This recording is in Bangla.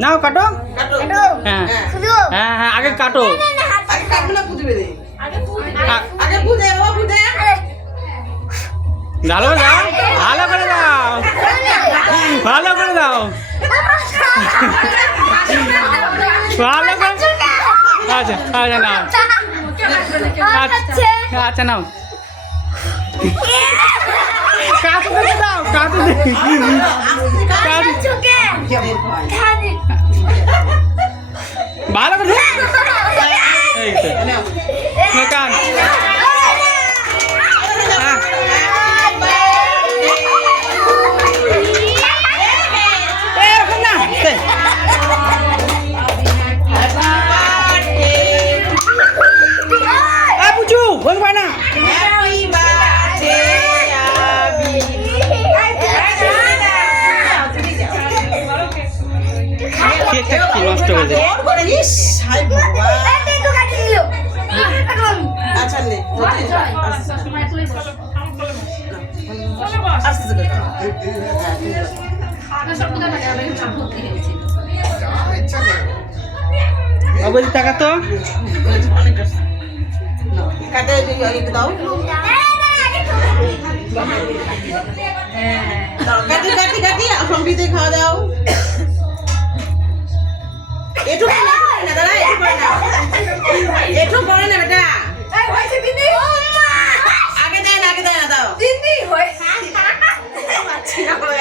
নাও কাটো। কাটো। হ্যাঁ শুধু হ্যাঁ হ্যাঁ আগে কাটো। আগে কাটবে না পুঁতবে রে। আ- আগে পুঁতে বাবা পুঁতে। ভালো করে দাও, ভালো করে দাও, ভালো করে দাও, ভালো করে। আচ্ছা আচ্ছা নাও, আচ্ছা নাও, কাটু দেখে দাও, কাটু দেখে ভালো করে দাও। এই তো কান। বলবা না হ্যাপি বার্থডে আবি। কেকটা কি নষ্ট হয়ে যায়। ওর করে ইস হাই বাবা। আচ্ছা নে। আস্তে করে। বাবুজি টাকা তো কাটে একটু দাও। কাটি কাটি কাটি সম্পিতে খাওয়া দাও। একটু করে না দাদা, একটু করে না, একটু করে না বেটা। আগে দেয় না দাও।